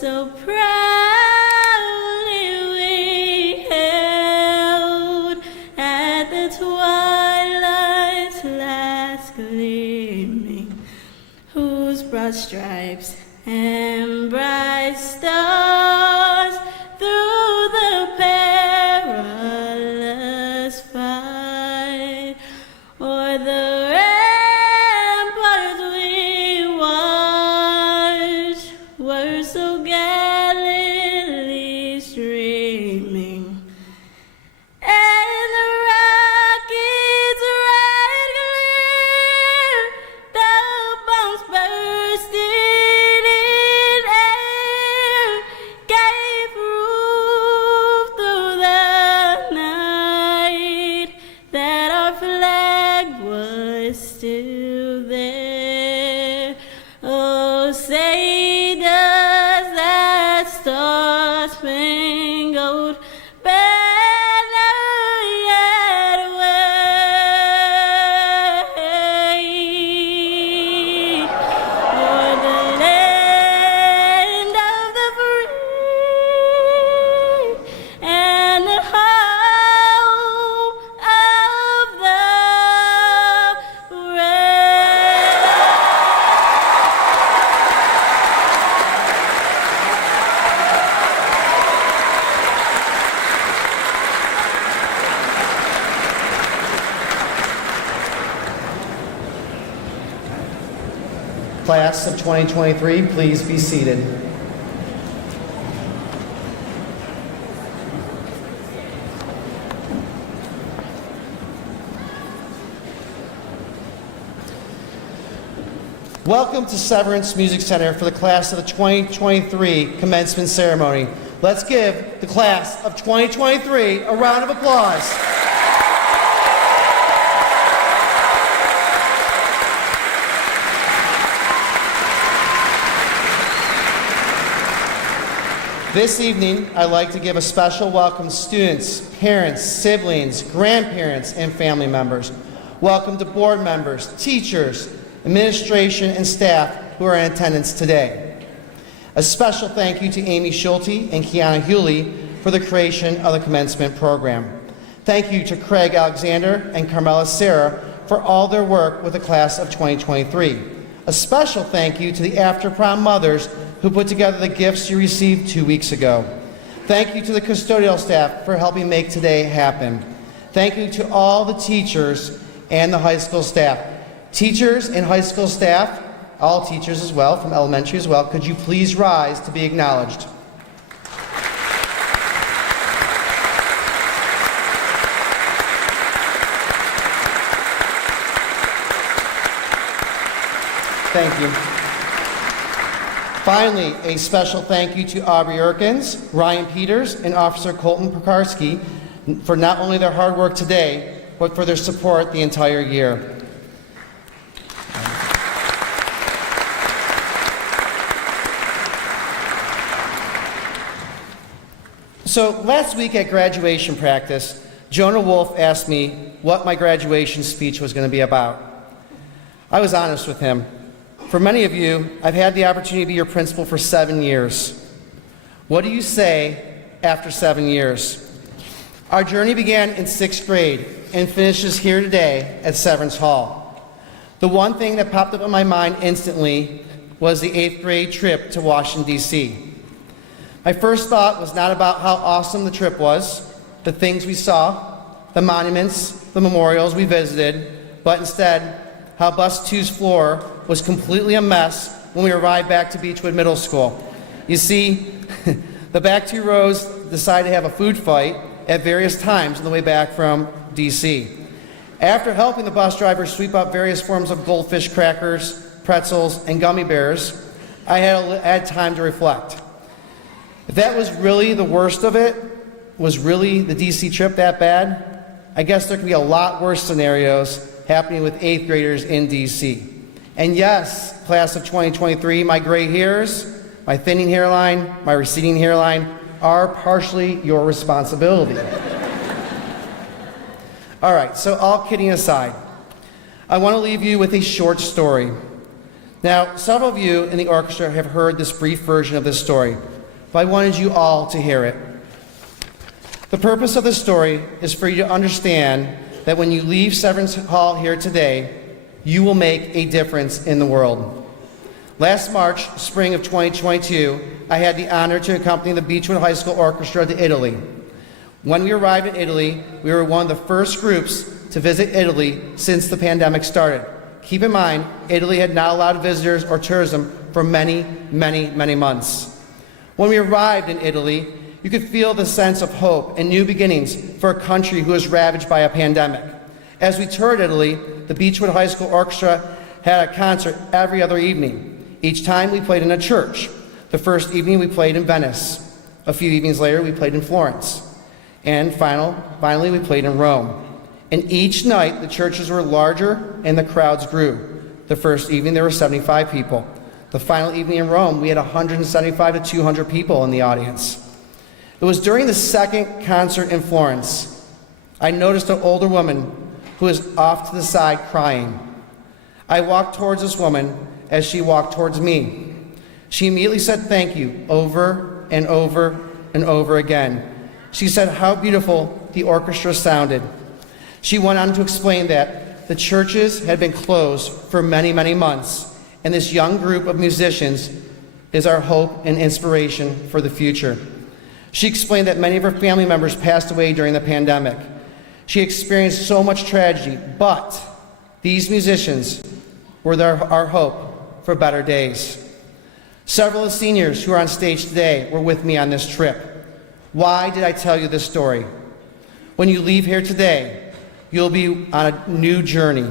so proudly we held at the twilight's last gleaming, whose broad stripes and bright stars through the perilous fight o'er the ramparts we watched were so gallantly streaming, and the rockets right clear, the bombs bursting in air, gave proof through the night that our flag was still there. Oh, say does that star-spangled banner yet wave o'er the land of the free and the hope of the brave? Class of 2023, please be seated. Welcome to Severance Music Center for the class of the 2023 commencement ceremony. Let's give the class of 2023 a round of applause. This evening, I'd like to give a special welcome to students, parents, siblings, grandparents, and family members. Welcome to board members, teachers, administration, and staff who are in attendance today. A special thank you to Amy Schulte and Kiana Hewley for the creation of the commencement program. Thank you to Craig Alexander and Carmela Serra for all their work with the class of 2023. A special thank you to the after-prom mothers who put together the gifts you received 2 weeks ago. Thank you to the custodial staff for helping make today happen. Thank you to all the teachers and the high school staff. Teachers and high school staff, all teachers as well, from elementary as well, could you please rise to be acknowledged? Thank you. Finally, a special thank you to Aubrey Erkins, Ryan Peters, and Officer Colton Pekarski for not only their hard work today, but for their support the entire year. So last week at graduation practice, Jonah Wolf asked me what my graduation speech was going to be about. I was honest with him. For many of you, I've had the opportunity to be your principal for 7 years. What do you say after 7 years? Our journey began in 6th grade and finishes here today at Severance Hall. The one thing that popped up in my mind instantly was the 8th grade trip to Washington, D.C. My first thought was not about how awesome the trip was, the things we saw, the monuments, the memorials we visited, but instead how Bus 2's floor was completely a mess when we arrived back to Beachwood Middle School. You see, the back 2 rows decided to have a food fight at various times on the way back from DC. After helping the bus driver sweep up various forms of goldfish crackers, pretzels, and gummy bears, I had time to reflect. If that was really the worst of it, was really the DC trip that bad, I guess there could be a lot worse scenarios happening with 8th graders in DC. And yes, class of 2023, my gray hairs, my thinning hairline, my receding hairline are partially your responsibility. All right, so all kidding aside, I want to leave you with a short story. Now, several of you in the orchestra have heard this brief version of this story, but I wanted you all to hear it. The purpose of this story is for you to understand that when you leave Severance Hall here today, you will make a difference in the world. Last March, spring of 2022, I had the honor to accompany the Beachwood High School Orchestra to Italy. When we arrived in Italy, we were one of the first groups to visit Italy since the pandemic started. Keep in mind, Italy had not allowed visitors or tourism for many, many, many months. When we arrived in Italy, you could feel the sense of hope and new beginnings for a country who was ravaged by a pandemic. As we toured Italy, the Beachwood High School Orchestra had a concert every other evening. Each time we played in a church. The first evening we played in Venice. A few evenings later we played in Florence. And finally we played in Rome. And each night the churches were larger and the crowds grew. The first evening there were 75 people. The final evening in Rome we had 175 to 200 people in the audience. It was during the second concert in Florence I noticed an older woman who was off to the side crying. I walked towards this woman as she walked towards me. She immediately said thank you over and over and over again. She said how beautiful the orchestra sounded. She went on to explain that the churches had been closed for many, many months, and this young group of musicians is our hope and inspiration for the future. She explained that many of her family members passed away during the pandemic. She experienced so much tragedy, but these musicians were our hope for better days. Several of the seniors who are on stage today were with me on this trip. Why did I tell you this story? When you leave here today, you'll be on a new journey.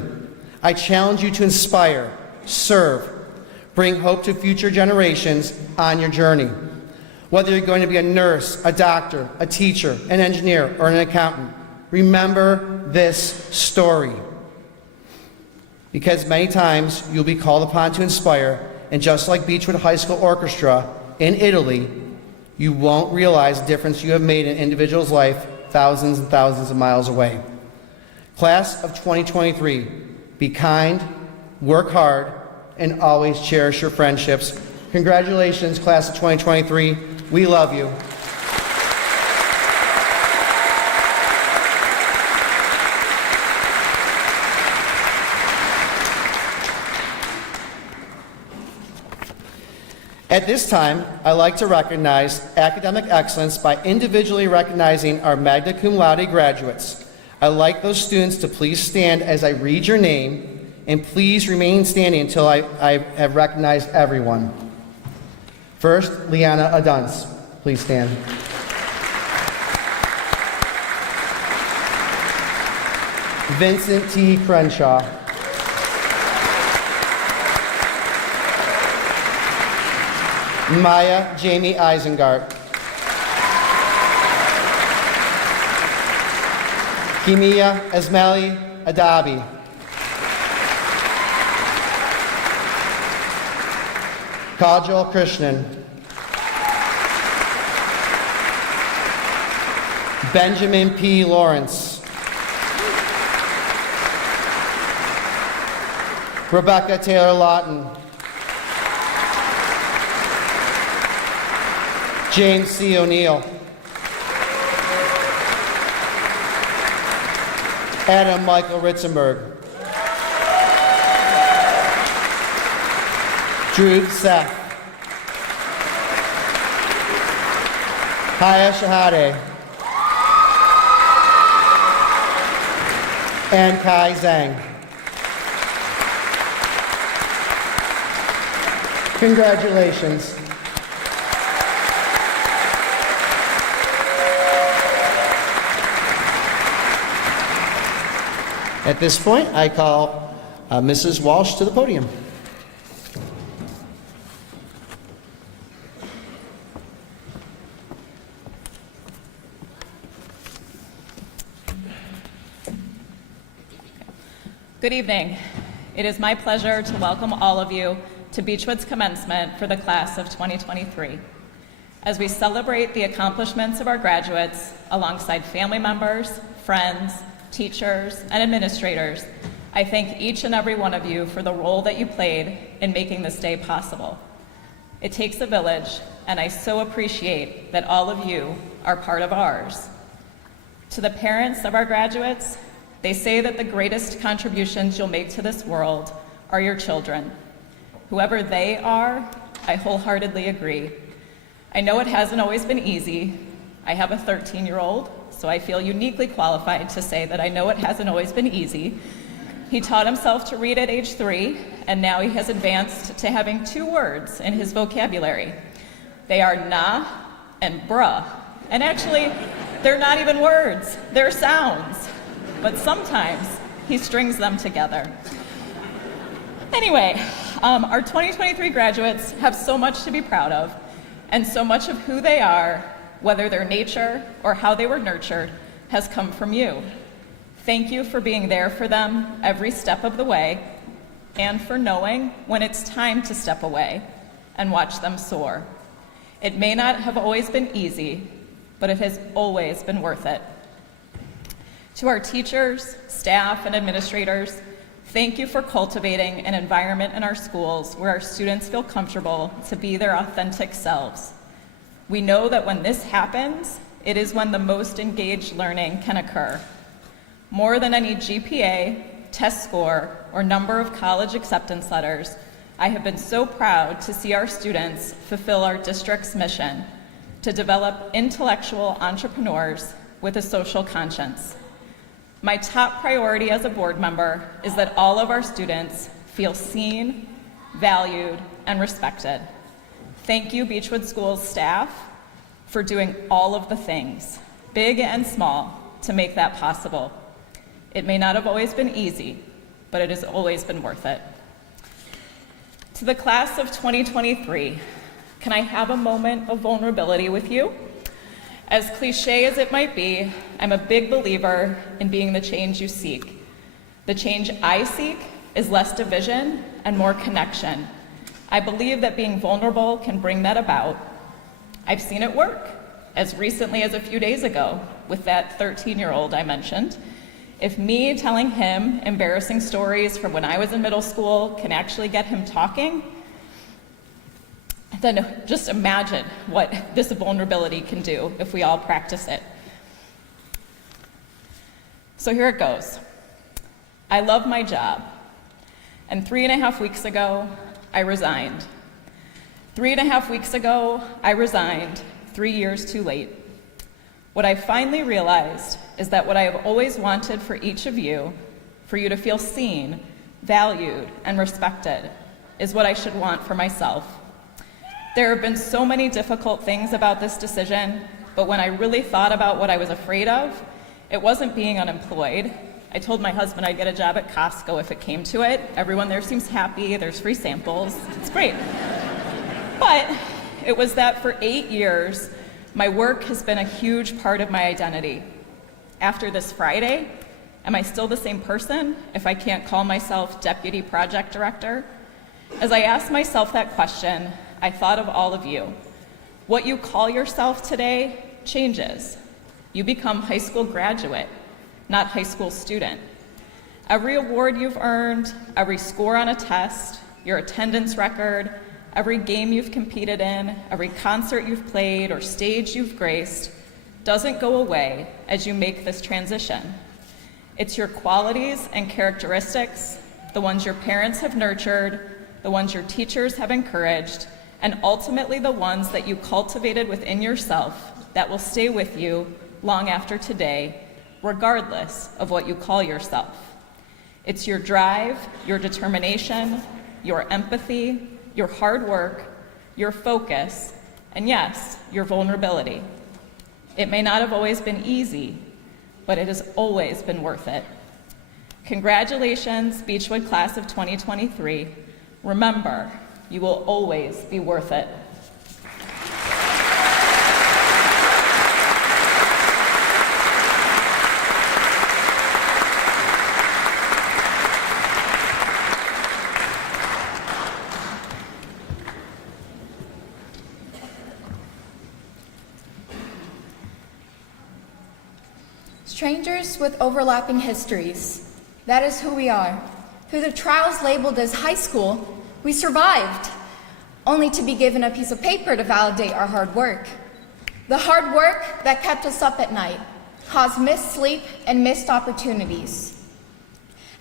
I challenge you to inspire, serve, bring hope to future generations on your journey. Whether you're going to be a nurse, a doctor, a teacher, an engineer, or an accountant, remember this story. Because many times you'll be called upon to inspire, and just like Beachwood High School Orchestra in Italy, you won't realize the difference you have made in an individual's life thousands and thousands of miles away. Class of 2023, be kind, work hard, and always cherish your friendships. Congratulations, class of 2023. We love you. At this time, I'd like to recognize academic excellence by individually recognizing our magna cum laude graduates. I'd like those students to please stand as I read your name, and please remain standing until I have recognized everyone. First, Liana Aduns. Please stand. Vincent T. Crenshaw. Maya Jamie Isengart. Kimia Esmeli Adabi. Kajal Krishnan. Benjamin P. Lawrence. Rebecca Taylor Lawton. James C. O'Neill. Adam Michael Ritzenberg. Drew Seth. Haya Shahade. And Kai Zhang. Congratulations. At this point, I call Mrs. Walsh to the podium. Good evening. It is my pleasure to welcome all of you to Beachwood's commencement for the class of 2023. As we celebrate the accomplishments of our graduates alongside family members, friends, teachers, and administrators, I thank each and every one of you for the role that you played in making this day possible. It takes a village, and I so appreciate that all of you are part of ours. To the parents of our graduates, they say that the greatest contributions you'll make to this world are your children. Whoever they are, I wholeheartedly agree. I know it hasn't always been easy. I have a 13-year-old, so I feel uniquely qualified to say that I know it hasn't always been easy. He taught himself to read at age 3, and now he has advanced to having 2 words in his vocabulary. They are nah and bruh. And actually, they're not even words, they're sounds. But sometimes he strings them together. Anyway, our 2023 graduates have so much to be proud of, and so much of who they are, whether their nature or how they were nurtured, has come from you. Thank you for being there for them every step of the way, and for knowing when it's time to step away and watch them soar. It may not have always been easy, but it has always been worth it. To our teachers, staff, and administrators, thank you for cultivating an environment in our schools where our students feel comfortable to be their authentic selves. We know that when this happens, it is when the most engaged learning can occur. More than any GPA, test score, or number of college acceptance letters, I have been so proud to see our students fulfill our district's mission to develop intellectual entrepreneurs with a social conscience. My top priority as a board member is that all of our students feel seen, valued, and respected. Thank you, Beachwood Schools staff, for doing all of the things, big and small, to make that possible. It may not have always been easy, but it has always been worth it. To the class of 2023, can I have a moment of vulnerability with you? As cliche as it might be, I'm a big believer in being the change you seek. The change I seek is less division and more connection. I believe that being vulnerable can bring that about. I've seen it work, as recently as a few days ago with that 13-year-old I mentioned. If me telling him embarrassing stories from when I was in middle school can actually get him talking, then just imagine what this vulnerability can do if we all practice it. So here it goes. I love my job, and 3.5 weeks ago, I resigned. 3.5 weeks ago, I resigned, 3 years too late. What I finally realized is that what I have always wanted for each of you, for you to feel seen, valued, and respected, is what I should want for myself. There have been so many difficult things about this decision, but when I really thought about what I was afraid of, it wasn't being unemployed. I told my husband I'd get a job at Costco if it came to it. Everyone there seems happy, there's free samples, it's great. But it was that for 8 years, my work has been a huge part of my identity. After this Friday, am I still the same person if I can't call myself Deputy Project Director? As I asked myself that question, I thought of all of you. What you call yourself today changes. You become high school graduate, not high school student. Every award you've earned, every score on a test, your attendance record, every game you've competed in, every concert you've played or stage you've graced doesn't go away as you make this transition. It's your qualities and characteristics, the ones your parents have nurtured, the ones your teachers have encouraged, and ultimately the ones that you cultivated within yourself that will stay with you long after today, regardless of what you call yourself. It's your drive, your determination, your empathy, your hard work, your focus, and yes, your vulnerability. It may not have always been easy, but it has always been worth it. Congratulations, Beachwood Class of 2023. Remember, you will always be worth it. Strangers with overlapping histories, That is who we are. Through the trials labeled as high school, we survived, only to be given a piece of paper to validate our hard work. The hard work that kept us up at night, caused missed sleep and missed opportunities.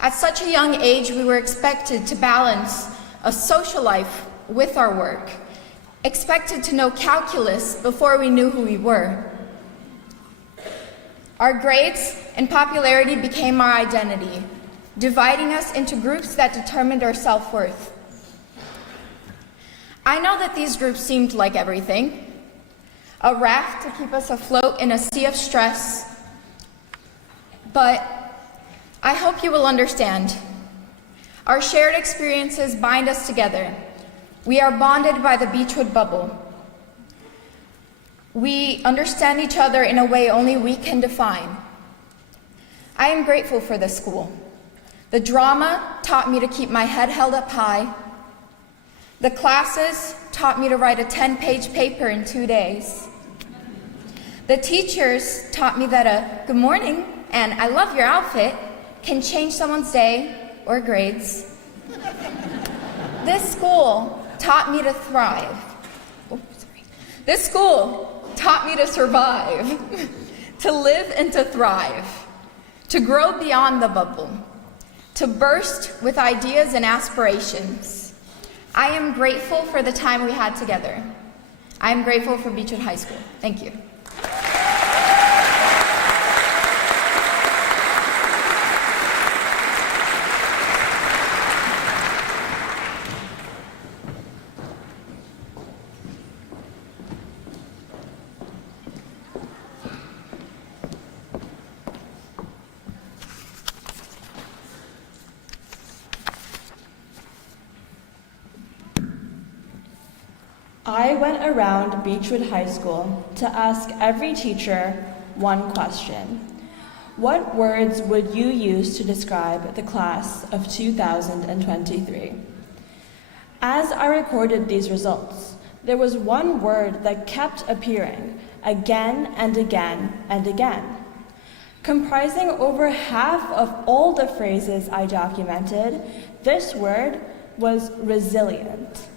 At such a young age, we were expected to balance a social life with our work, expected to know calculus before we knew who we were. Our grades and popularity became our identity, dividing us into groups that determined our self-worth. I know that these groups seemed like everything, a raft to keep us afloat in a sea of stress, but I hope you will understand. Our shared experiences bind us together. We are bonded by the Beachwood bubble. We understand each other in a way only we can define. I am grateful for this school. The drama taught me to keep my head held up high. The classes taught me to write a 10-page paper in 2 days. The teachers taught me that a good morning and I love your outfit can change someone's day or grades. This school taught me to thrive. This school taught me to survive, to live and to thrive, to grow beyond the bubble, to burst with ideas and aspirations. I am grateful for the time we had together. I am grateful for Beachwood High School. Thank you. I went around Beachwood High School to ask every teacher one question. What words would you use to describe the class of 2023? As I recorded these results, there was one word that kept appearing again and again and again. Comprising over half of all the phrases I documented, this word was resilient.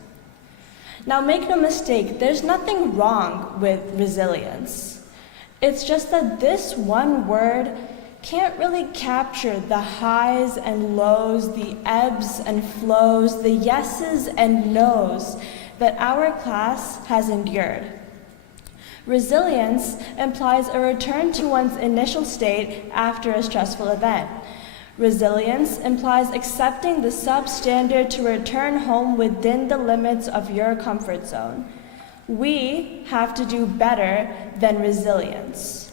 Now, make no mistake, there's nothing wrong with resilience. It's just that this one word can't really capture the highs and lows, the ebbs and flows, the yeses and nos that our class has endured. Resilience implies a return to one's initial state after a stressful event. Resilience implies accepting the substandard to return home within the limits of your comfort zone. We have to do better than resilience.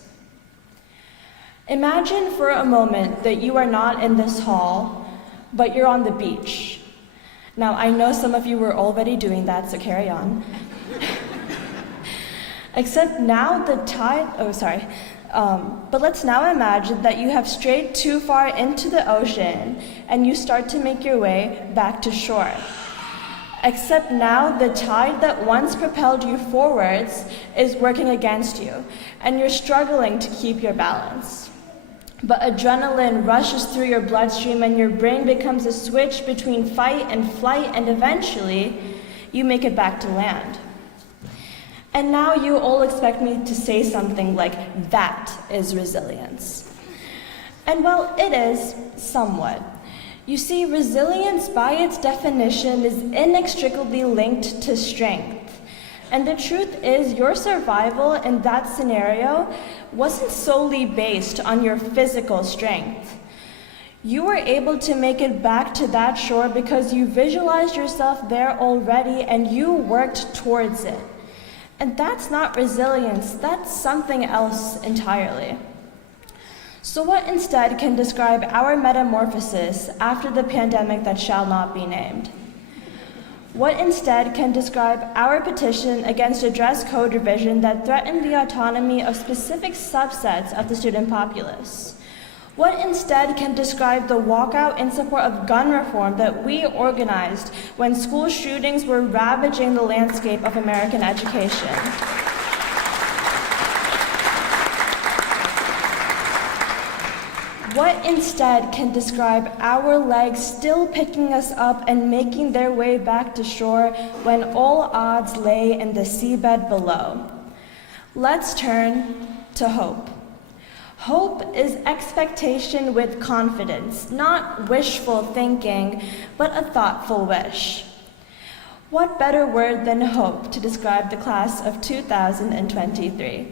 Imagine for a moment that you are not in this hall, but you're on the beach. Now, I know some of you were already doing that, so carry on. Except now the tide, but let's now imagine that you have strayed too far into the ocean and you start to make your way back to shore. Except now the tide that once propelled you forwards is working against you and you're struggling to keep your balance. But adrenaline rushes through your bloodstream and your brain becomes a switch between fight and flight, and eventually you make it back to land. And now you all expect me to say something like, that is resilience. And well, it is, somewhat. You see, resilience by its definition is inextricably linked to strength. And the truth is, your survival in that scenario wasn't solely based on your physical strength. You were able to make it back to that shore because you visualized yourself there already and you worked towards it. And that's not resilience, that's something else entirely. So what instead can describe our metamorphosis after the pandemic that shall not be named? What instead can describe our petition against a dress code revision that threatened the autonomy of specific subsets of the student populace? What instead can describe the walkout in support of gun reform that we organized when school shootings were ravaging the landscape of American education? What instead can describe our legs still picking us up and making their way back to shore when all odds lay in the seabed below? Let's turn to hope. Hope is expectation with confidence, not wishful thinking, but a thoughtful wish. What better word than hope to describe the class of 2023?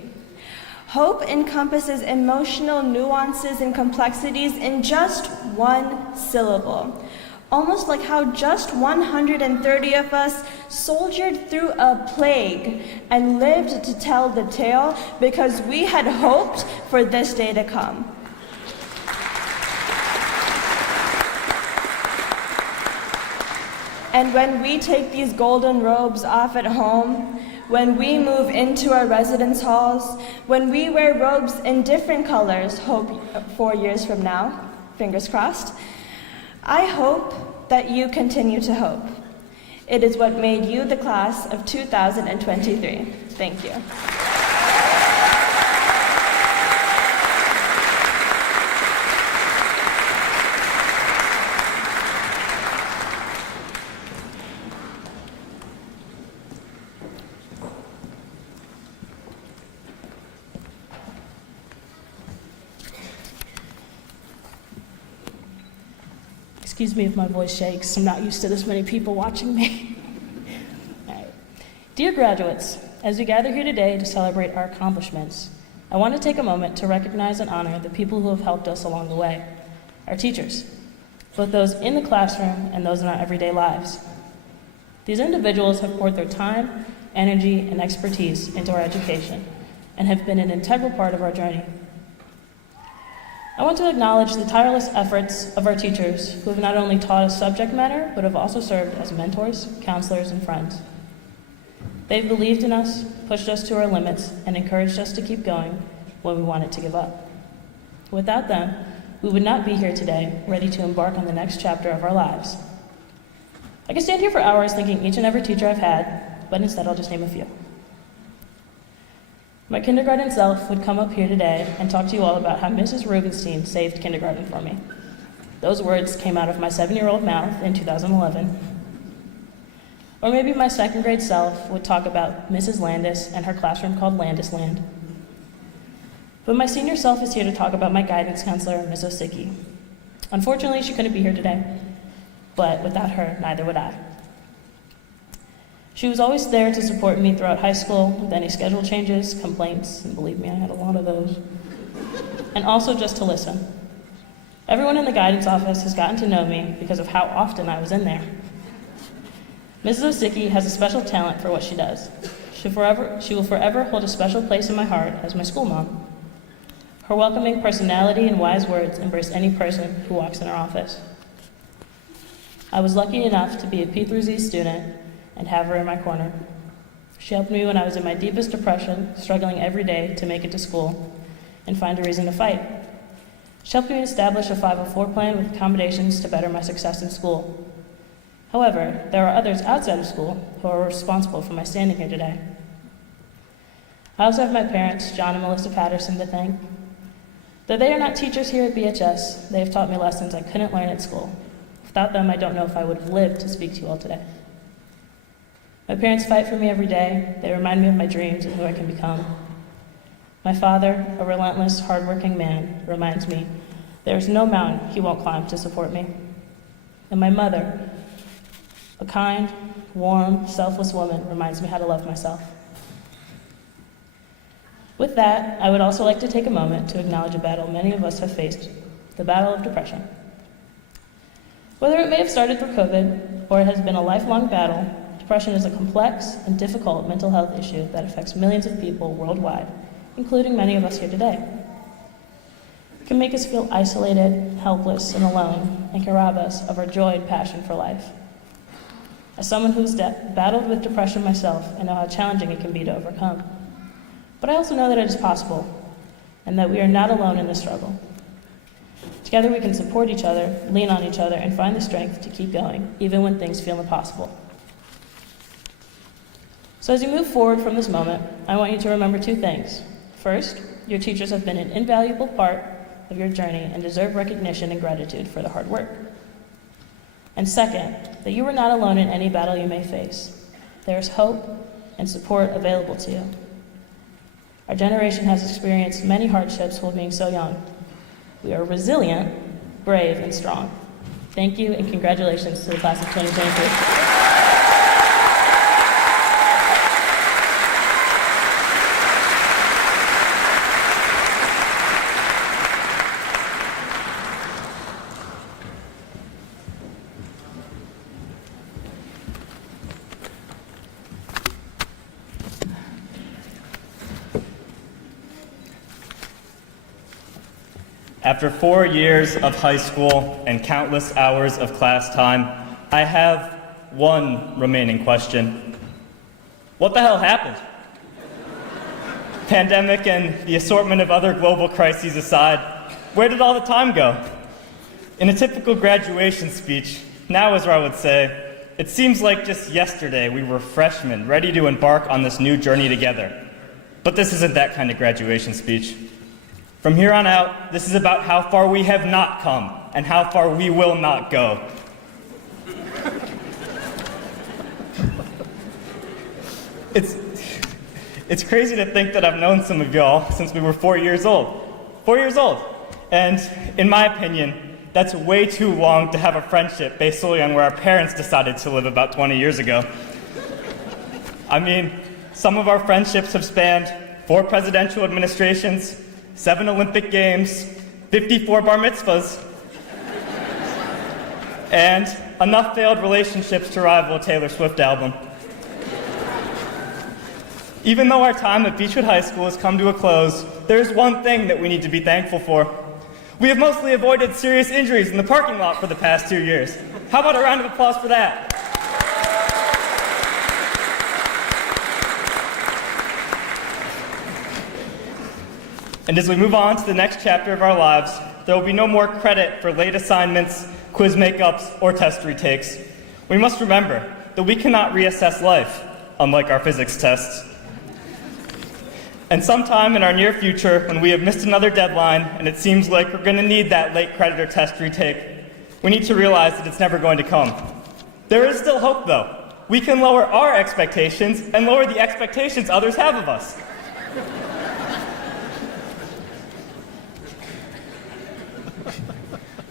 Hope encompasses emotional nuances and complexities in just one syllable, almost like how just 130 of us soldiered through a plague and lived to tell the tale because we had hoped for this day to come. And when we take these golden robes off at home, when we move into our residence halls, when we wear robes in different colors, hope 4 years from now, fingers crossed, I hope that you continue to hope. It is what made you the class of 2023. Thank you. Excuse me if my voice shakes. I'm not used to this many people watching me. All right. Dear graduates, as we gather here today to celebrate our accomplishments, I want to take a moment to recognize and honor the people who have helped us along the way, our teachers, both those in the classroom and those in our everyday lives. These individuals have poured their time, energy, and expertise into our education and have been an integral part of our journey. I want to acknowledge the tireless efforts of our teachers who have not only taught us subject matter, but have also served as mentors, counselors, and friends. They've believed in us, pushed us to our limits, and encouraged us to keep going when we wanted to give up. Without them, we would not be here today, ready to embark on the next chapter of our lives. I could stand here for hours thanking each and every teacher I've had, but instead I'll just name a few. My kindergarten self would come up here today and talk to you all about how Mrs. Rubenstein saved kindergarten for me. Those words came out of my 7-year-old mouth in 2011. Or maybe my second grade self would talk about Mrs. Landis and her classroom called Landisland. But my senior self is here to talk about my guidance counselor, Ms. Osicki. Unfortunately, she couldn't be here today, but without her, neither would I. She was always there to support me throughout high school with any schedule changes, complaints, and believe me, I had a lot of those, and also just to listen. Everyone in the guidance office has gotten to know me because of how often I was in there. Mrs. Osicki has a special talent for what she does. She will forever hold a special place in my heart as my school mom. Her welcoming personality and wise words embrace any person who walks in her office. I was lucky enough to be a P through Z student and have her in my corner. She helped me when I was in my deepest depression, struggling every day to make it to school and find a reason to fight. She helped me establish a 504 plan with accommodations to better my success in school. However, there are others outside of school who are responsible for my standing here today. I also have my parents, John and Melissa Patterson, to thank. Though they are not teachers here at BHS, they have taught me lessons I couldn't learn at school. Without them, I don't know if I would have lived to speak to you all today. My parents fight for me every day. They remind me of my dreams and who I can become. My father, a relentless, hardworking man, reminds me there is no mountain he won't climb to support me. And my mother, a kind, warm, selfless woman, reminds me how to love myself. With that, I would also like to take a moment to acknowledge a battle many of us have faced, the battle of depression. Whether it may have started through COVID or it has been a lifelong battle, depression is a complex and difficult mental health issue that affects millions of people worldwide, including many of us here today. It can make us feel isolated, helpless, and alone, and can rob us of our joy and passion for life. As someone who's battled with depression myself, I know how challenging it can be to overcome. But I also know that it is possible, and that we are not alone in this struggle. Together we can support each other, lean on each other, and find the strength to keep going, even when things feel impossible. So as you move forward from this moment, I want you to remember two things. First, your teachers have been an invaluable part of your journey and deserve recognition and gratitude for the hard work. And second, that you are not alone in any battle you may face. There is hope and support available to you. Our generation has experienced many hardships while being so young. We are resilient, brave, and strong. Thank you, and congratulations to the class of 2023. After 4 years of high school and countless hours of class time, I have one remaining question. What the hell happened? Pandemic and the assortment of other global crises aside, where did all the time go? In a typical graduation speech, now is where I would say, it seems like just yesterday we were freshmen ready to embark on this new journey together. But this isn't that kind of graduation speech. From here on out, this is about how far we have not come and how far we will not go. It's crazy to think that I've known some of y'all since we were 4 years old. 4 years old. And in my opinion, that's way too long to have a friendship based solely on where our parents decided to live about 20 years ago. I mean, some of our friendships have spanned 4 presidential administrations, 7 Olympic Games, 54 bar mitzvahs, and enough failed relationships to rival a Taylor Swift album. Even though our time at Beachwood High School has come to a close, there is one thing that we need to be thankful for. We have mostly avoided serious injuries in the parking lot for the past 2 years. How about a round of applause for that? And as we move on to the next chapter of our lives, there will be no more credit for late assignments, quiz makeups, or test retakes. We must remember that we cannot reassess life, unlike our physics tests. And sometime in our near future, when we have missed another deadline and it seems like we're going to need that late credit or test retake, we need to realize that it's never going to come. There is still hope, though. We can lower our expectations and lower the expectations others have of us.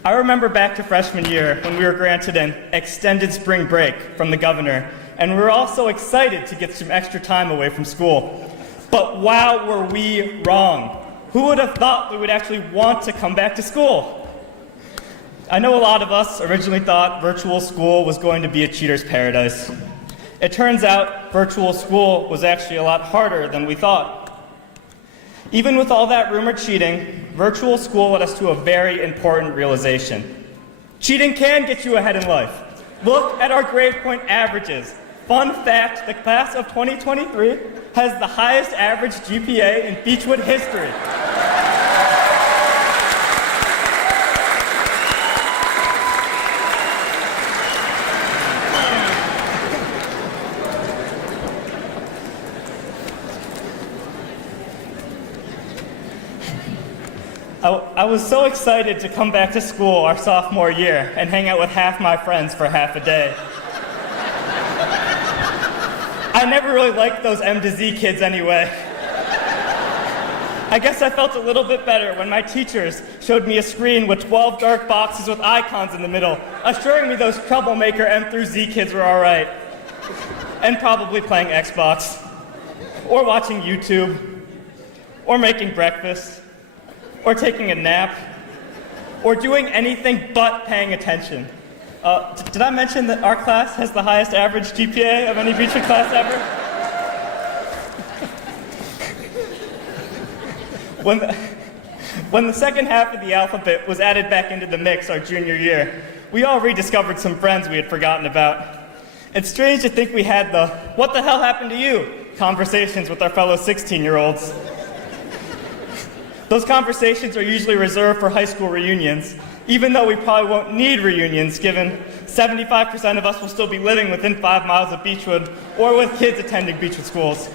I remember back to freshman year when we were granted an extended spring break from the governor, and we were all so excited to get some extra time away from school. But wow, were we wrong. Who would have thought we would actually want to come back to school? I know a lot of us originally thought virtual school was going to be a cheater's paradise. It turns out virtual school was actually a lot harder than we thought. Even with all that rumored cheating, virtual school led us to a very important realization. Cheating can get you ahead in life. Look at our grade point averages. Fun fact, the class of 2023 has the highest average GPA in Beachwood history. I was so excited to come back to school our sophomore year and hang out with half my friends for half a day. I never really liked those M to Z kids anyway. I guess I felt a little bit better when my teachers showed me a screen with 12 dark boxes with icons in the middle, assuring me those troublemaker M through Z kids were all right. And probably playing Xbox, or watching YouTube, or making breakfast, or taking a nap, or doing anything but paying attention. Did I mention that our class has the highest average GPA of any Beachwood class ever? When the second half of the alphabet was added back into the mix our junior year, we all rediscovered some friends we had forgotten about. It's strange to think we had the "what the hell happened to you" conversations with our fellow 16-year-olds. Those conversations are usually reserved for high school reunions, even though we probably won't need reunions, given 75% of us will still be living within 5 miles of Beachwood or with kids attending Beachwood schools.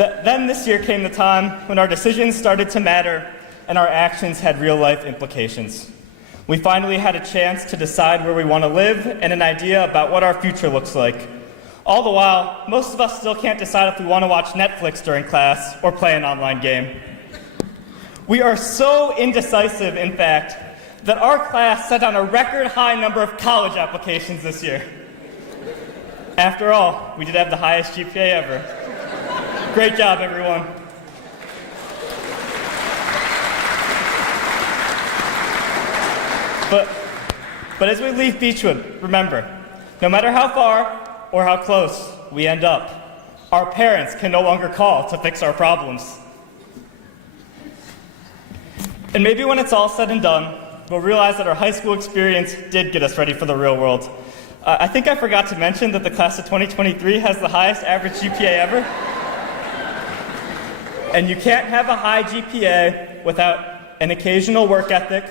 Then this year came the time when our decisions started to matter and our actions had real-life implications. We finally had a chance to decide where we want to live and an idea about what our future looks like. All the while, most of us still can't decide if we want to watch Netflix during class or play an online game. We are so indecisive, in fact, that our class sent out a record high number of college applications this year. After all, we did have the highest GPA ever. Great job, everyone. But as we leave Beachwood, remember, no matter how far or how close we end up, our parents can no longer call to fix our problems. And maybe when it's all said and done, we'll realize that our high school experience did get us ready for the real world. I think I forgot to mention that the class of 2023 has the highest average GPA ever. And you can't have a high GPA without an occasional work ethic,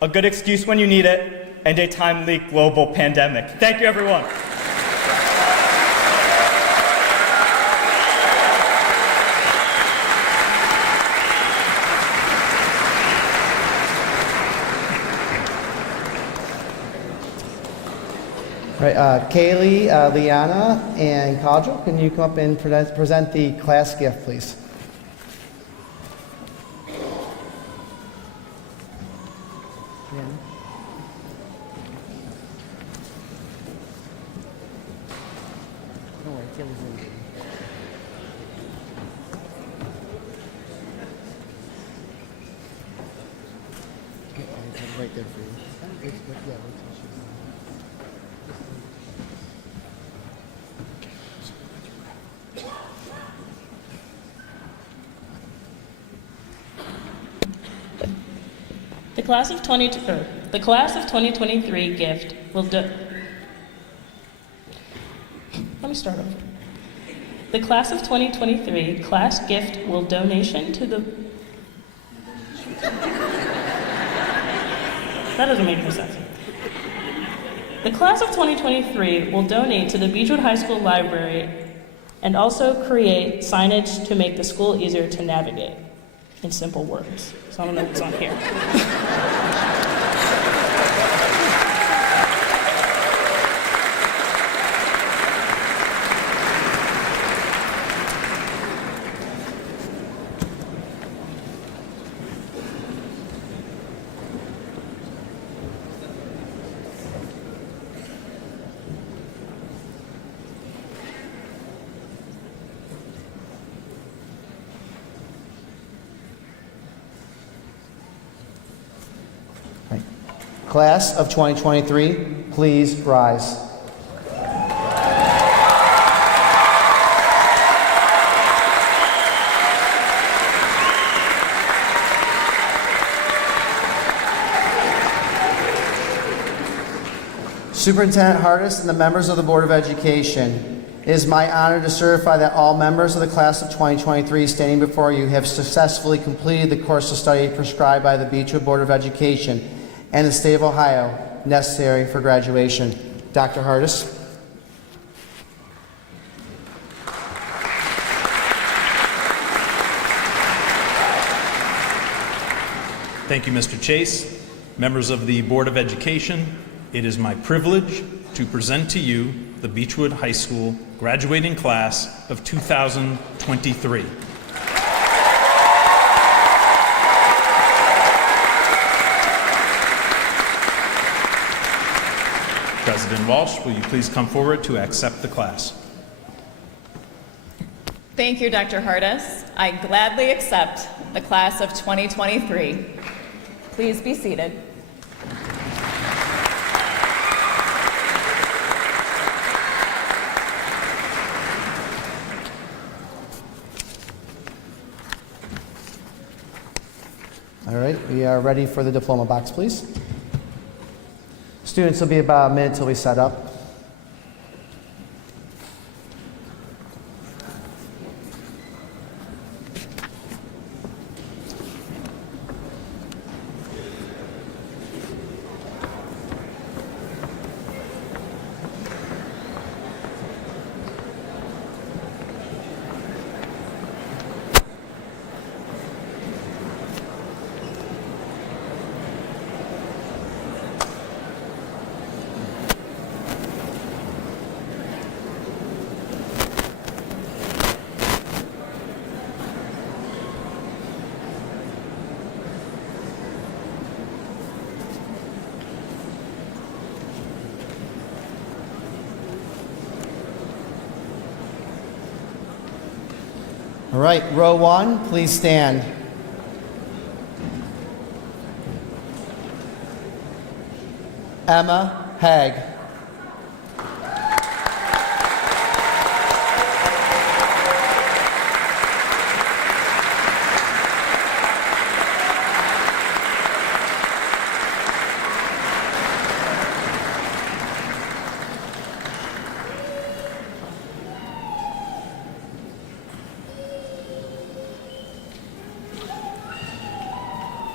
a good excuse when you need it, and a timely global pandemic. Thank you, everyone. All right, Kaylee, Liana, and Kajal, can you come up and present the class gift, please? Right there for you. The class of 2023 gift will Let me start over. The class of 2023 class gift will donation to the That doesn't make any sense. The class of 2023 will donate to the Beachwood High School Library and also create signage to make the school easier to navigate, in simple words. So I don't know what's on here. Class of 2023, please rise. Superintendent Hardis and the members of the Board of Education, it is my honor to certify that all members of the class of 2023 standing before you have successfully completed the course of study prescribed by the Beachwood Board of Education and the state of Ohio necessary for graduation. Dr. Hardis. Thank you, Mr. Chase. Members of the Board of Education, it is my privilege to present to you the Beachwood High School graduating class of 2023. President Walsh, will you please come forward to accept the class? Thank you, Dr. Hardis. I gladly accept the class of 2023. Please be seated. All right, we are ready for the diploma box, please. Students, will be about a minute till we set up. All right, row one, please stand. Emma Haig.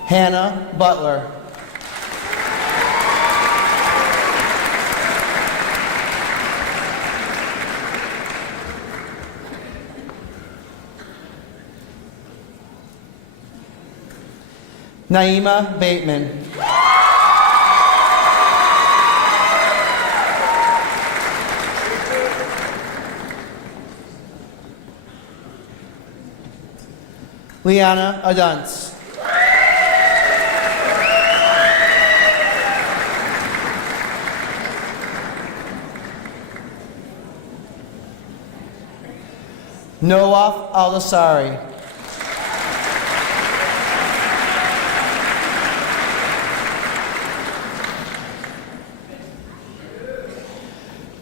Hannah Butler. Naima Bateman. Liana Aduntz. Noah Al-Asari.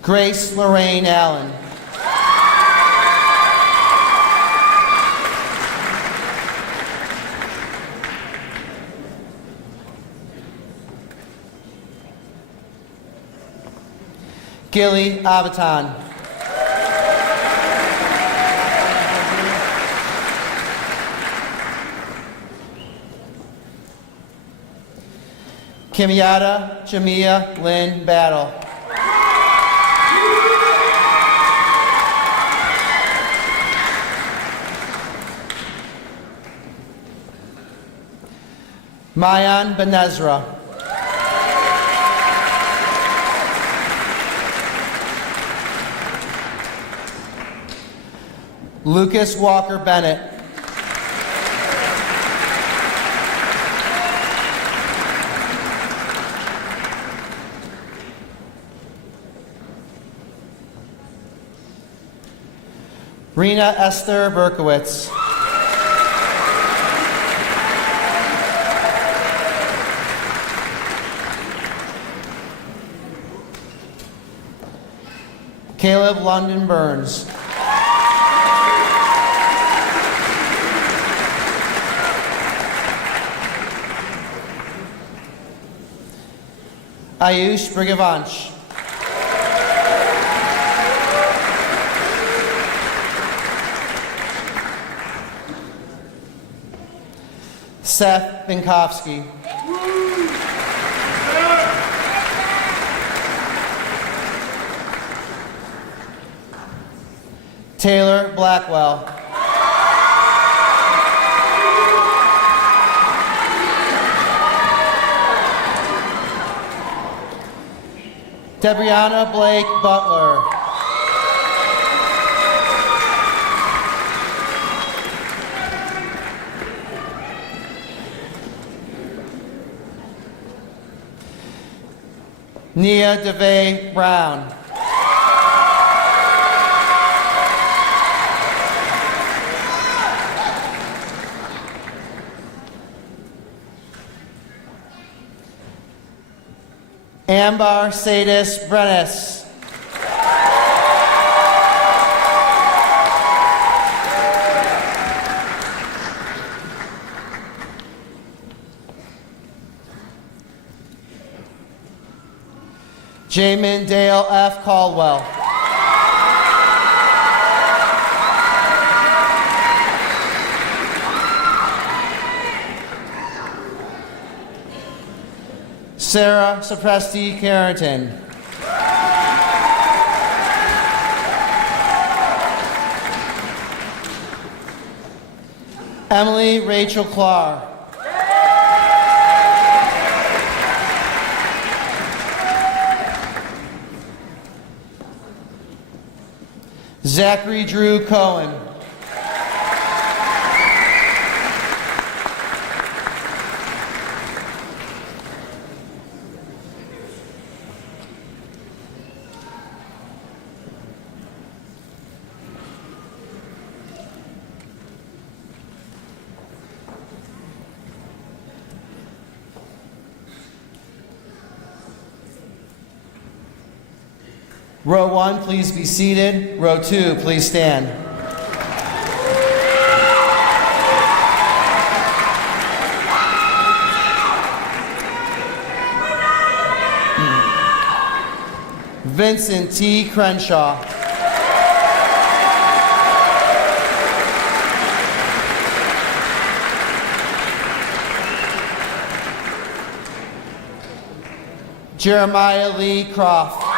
Grace Lorraine Allen. Gilly Abaton. Kimiata Jamia Lynn Battle. Mayan Benezra. Lucas Walker Bennett. Rena Esther Berkowitz. Caleb London Burns. Ayush Brigavanch. Seth Binkowski. Taylor Blackwell. Debrianna Blake Butler. Nia DeVay Brown. Ambar Sadis Brennis. Jamin Dale F. Caldwell. Sarah Sapresti Carrington. Emily Rachel Clark. Zachary Drew Cohen. Row 1, please be seated. Row 2, please stand. Vincent T. Crenshaw. Jeremiah Lee Croft.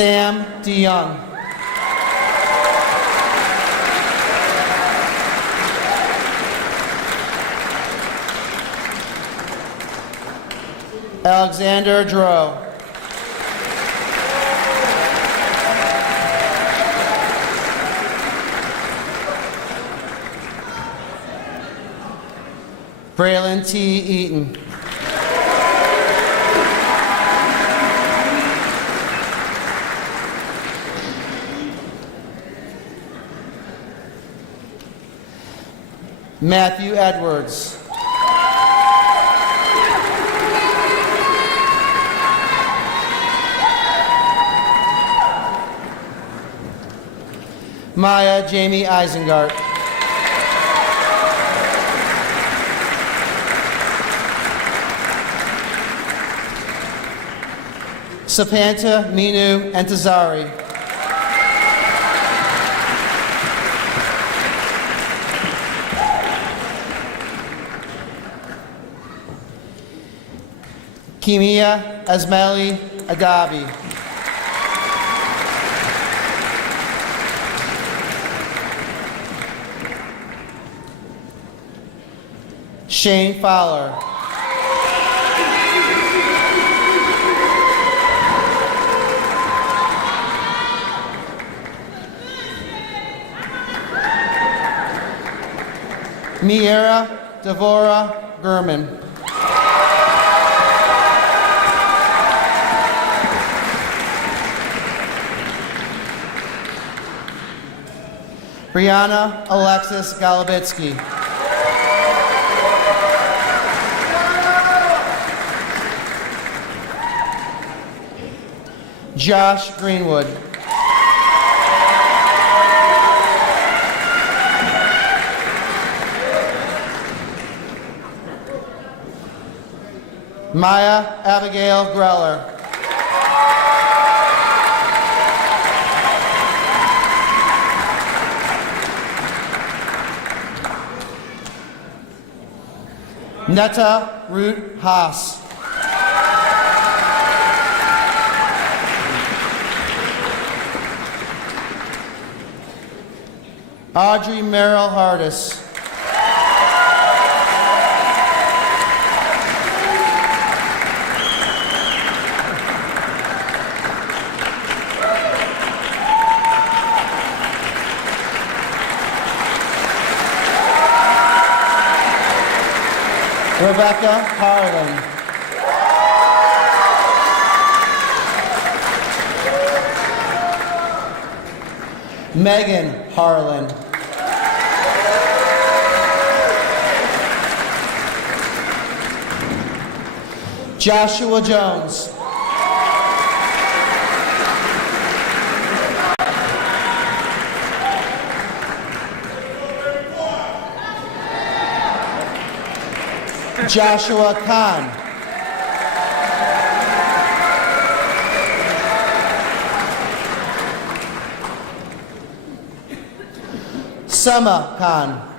Sam DeYoung. Alexander Drow. Braylon T. Eaton. Matthew Edwards. Maya Jamie Isengart. Sapanta Minu Antazari. Kimia Asmali Adabi. Shane Fowler. Miera Devora Gurman. Brianna Alexis Golubitsky. Josh Greenwood. Maya Abigail Greller. Netta Root Haas. Audrey Merrill Hardis. Rebecca Harlan. Megan Harlan. Joshua Jones. Joshua Khan. Sama Khan.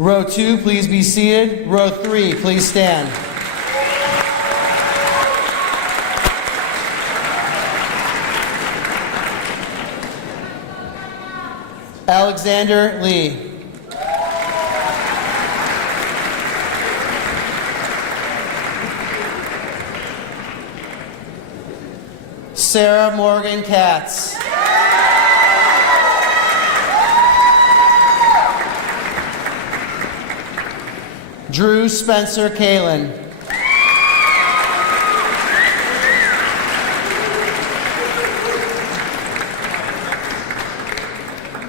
Row 2, please be seated. Row 3, please stand. Alexander Lee. Sarah Morgan Katz. Drew Spencer Kalin.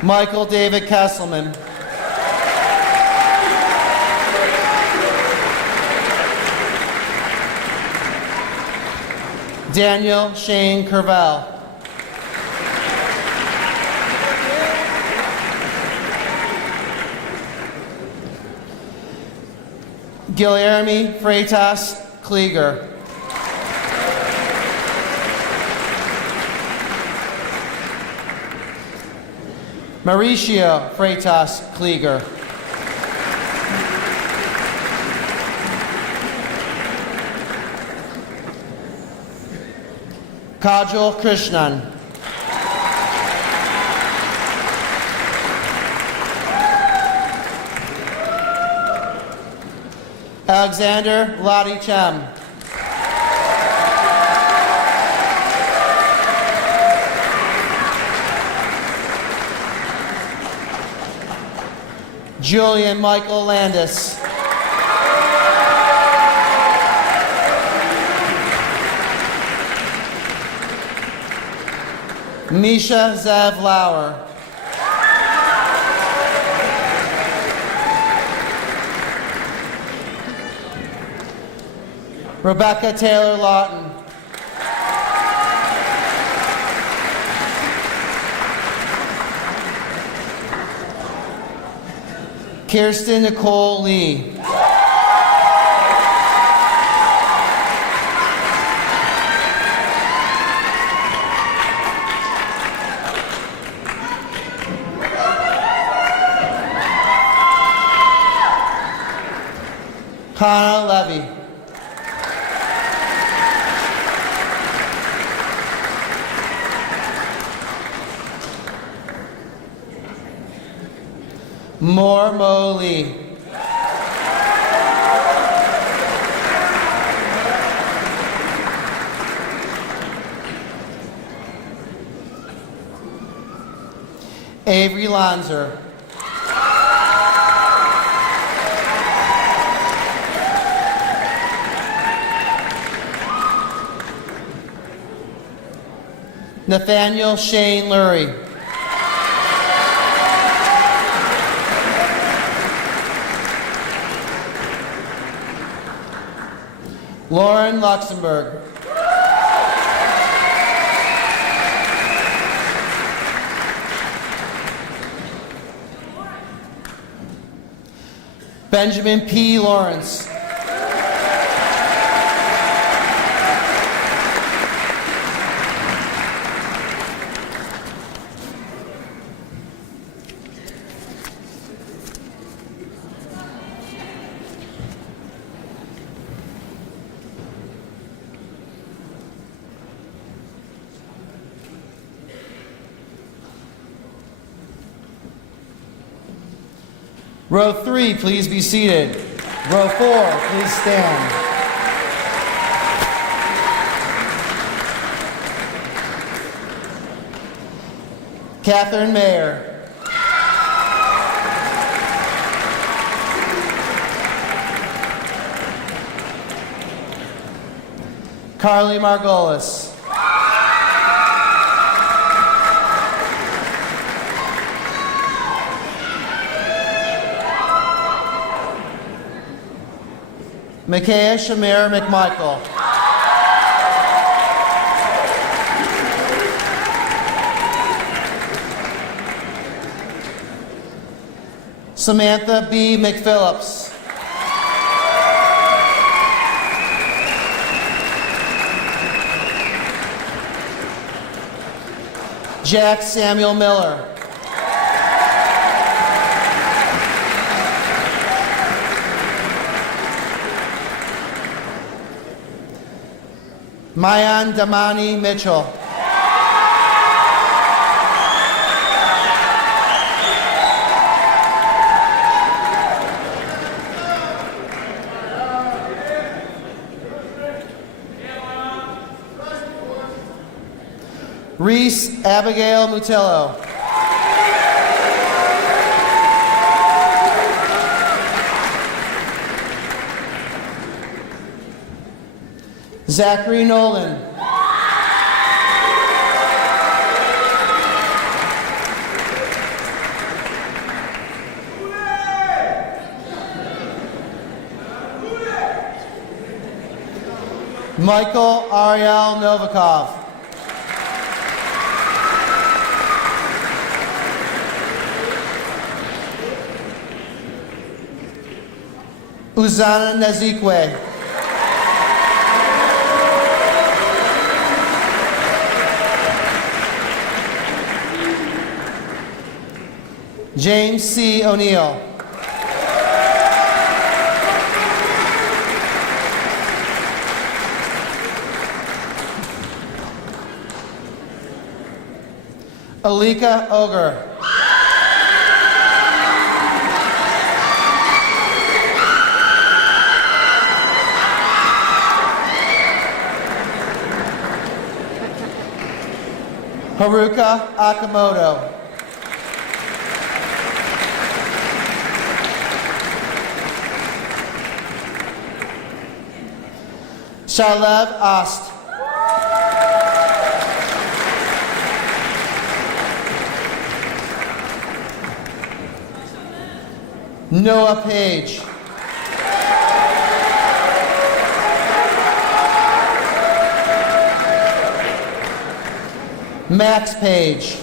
Michael David Kesselman. Daniel Shane Curvell. Guilherme Freitas Klieger. Mauricio Freitas Klieger. Kajal Krishnan. Alexander Lottie Chem. Julian Michael Landis. Misha Zev Lauer. Rebecca Taylor Lawton. Kirsten Nicole Lee. Hannah Levy. Moore Mo Lee. Avery Lanzer. Nathaniel Shane Lurie. Lauren Luxembourg. Benjamin P. Lawrence. Row 3, please be seated. Row 4, please stand. Catherine Mayer. Carly Margolis. Micaiah Shamir McMichael. Samantha B. McPhillips. Jack Samuel Miller. Mayan Damani Mitchell. Reese Abigail Mutillo. Zachary Nolan. Michael Ariel Novikov. Uzana Nezikwe. James C. O'Neill. Alika Oger. Haruka Akamoto. Shalev Ast. Noah Page. Max Page.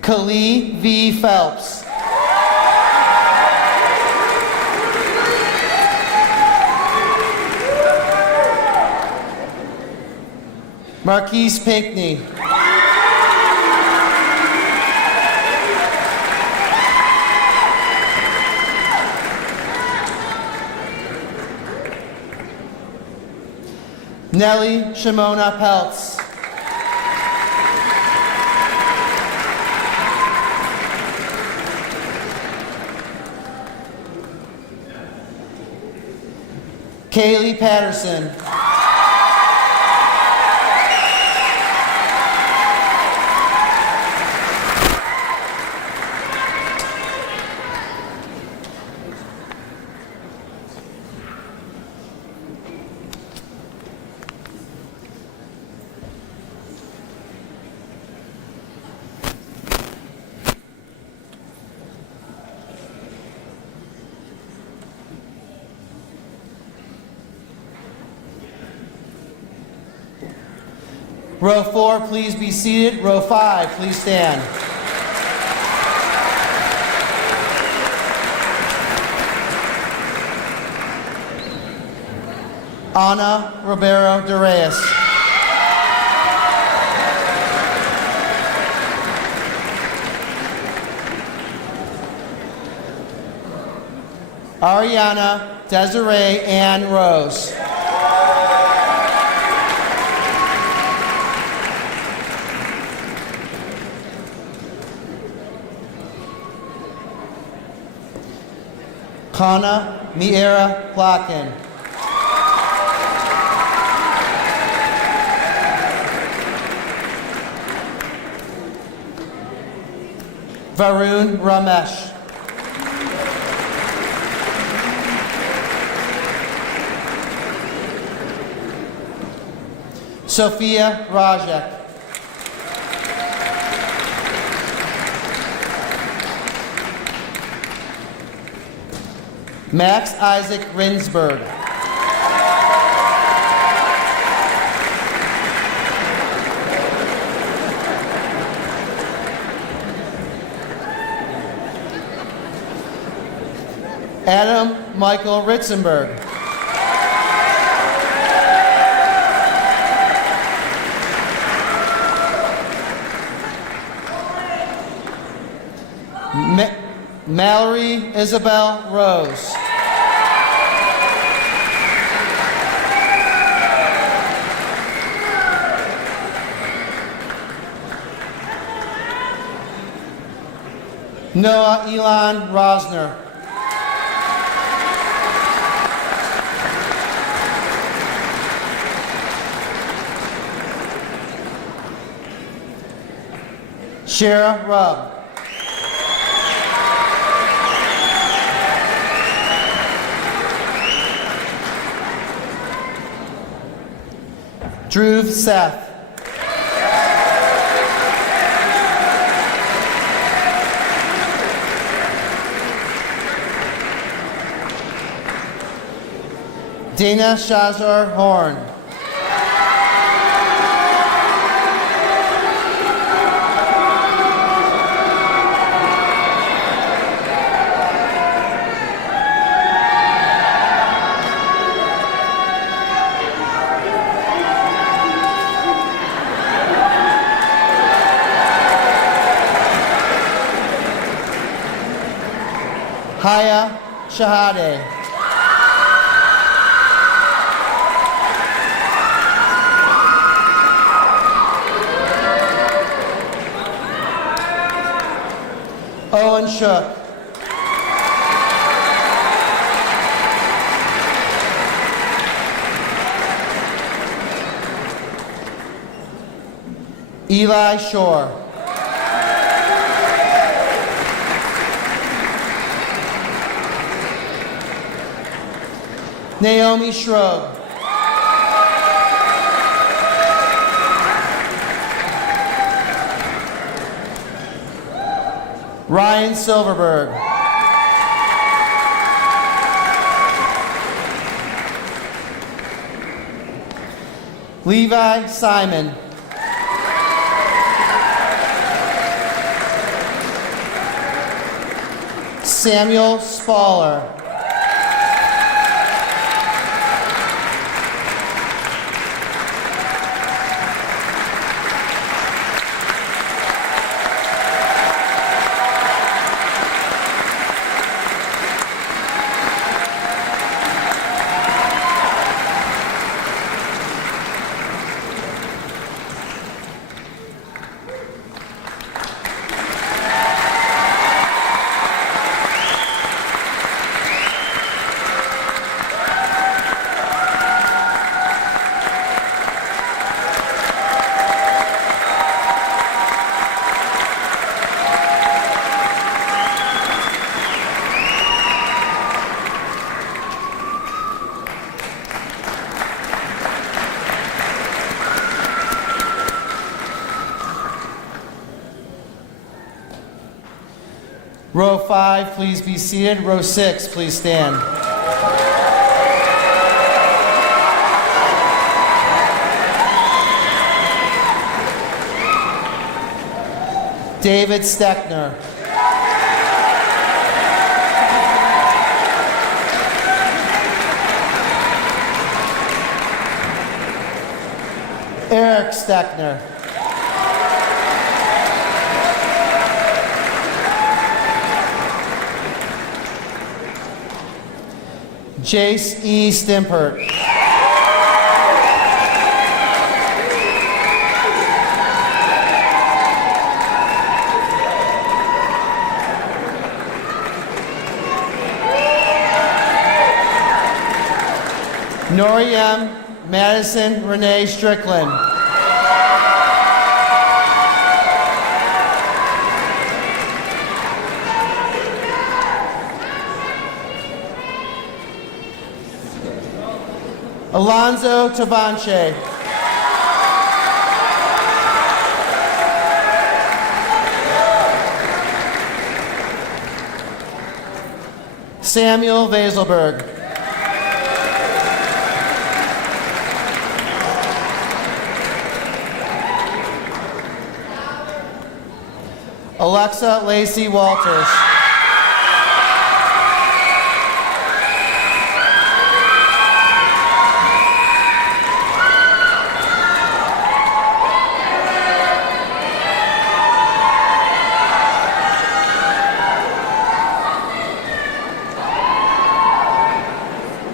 Kali V. Phelps. Marquise Pinkney. Nellie Shimona Peltz. Kaylee Patterson. Row 4, please be seated. Row 5, please stand. Ana Ribeiro de Reyes. Ariana Desiree Ann Rose. Kana Miera Plakin. Varun Ramesh. Sophia Rajek. Max Isaac Rinsberg. Adam Michael Ritzenberg. Mallory Isabel Rose. Noah Elon Rosner. Shara Rubb. Drew Seth. Dana Shazar Horn. Haya Shahade. Owen Shook. Eli Shore. Naomi Shrug. Ryan Silverberg. Levi Simon. Samuel Spaller. Row 5, please be seated. Row 6, please stand. David Steckner. Eric Steckner. Jace E. Stimpert. Nori M. Madison Renee Strickland. Alonzo Tavanche. Samuel Vazelberg. Alexa Lacey Walters.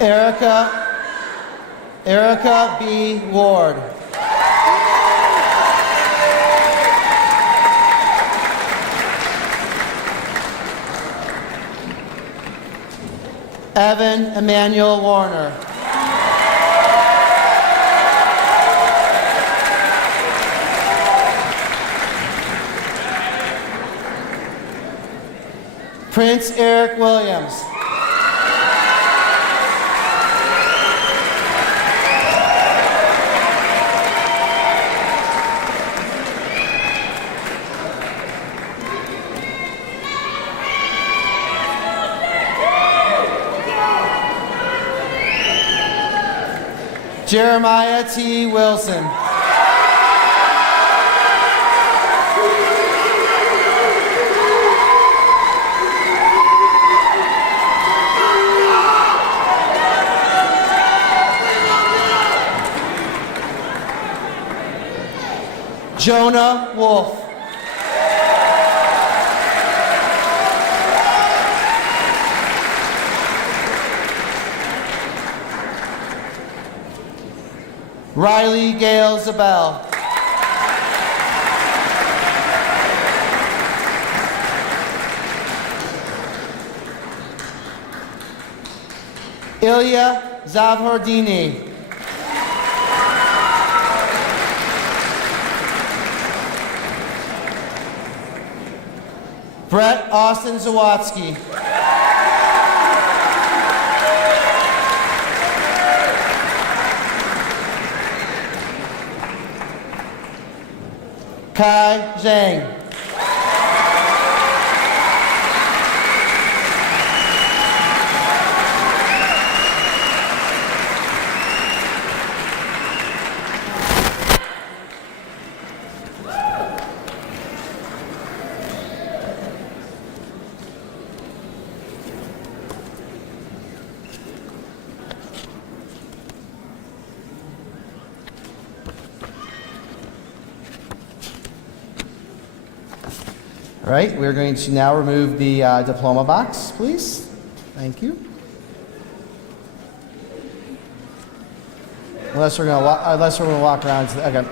Erica B. Ward. Evan Emmanuel Warner. Prince Eric Williams. Jeremiah T. Wilson. Jonah Wolf. Riley Gale Zabel. Ilya Zavhordini. Brett Austin Zawatsky. Kai Zhang. All right, we're going to now remove the diploma box, please. Thank you. Unless we're going to walk around. Okay.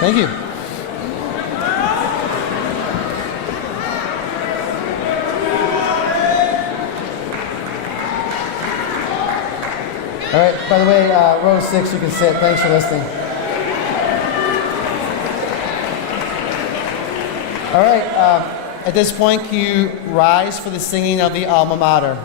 Thank you. All right, by the way, row 6, you can sit. Thanks for listening. All right, at this point, can you rise for the singing of the alma mater?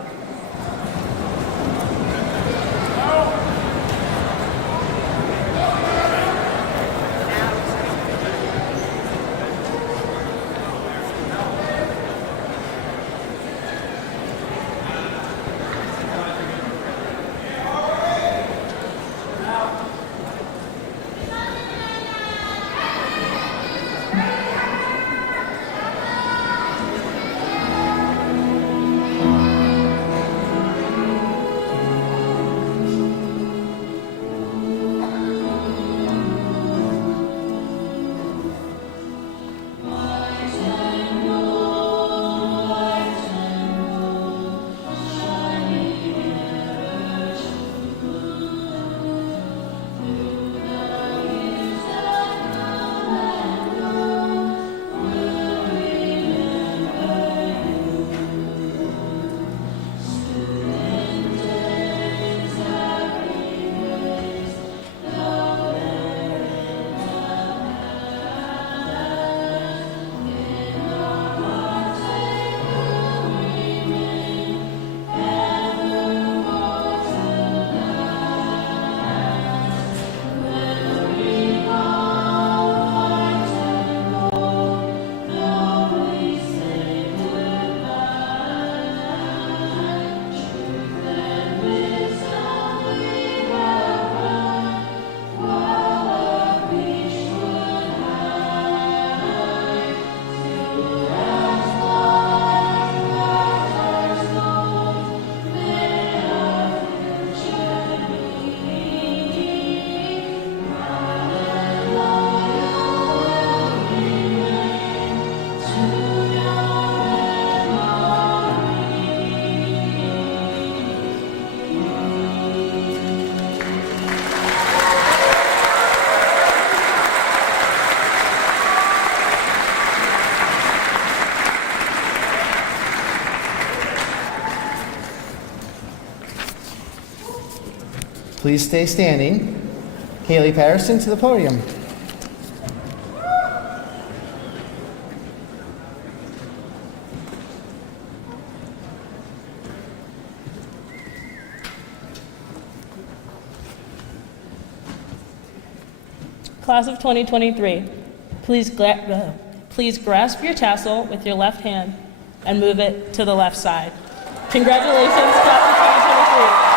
please stay standing. Kaylee Patterson to the podium. Class of 2023, please grasp your tassel with your left hand and move it to the left side. Congratulations, Class of 2023.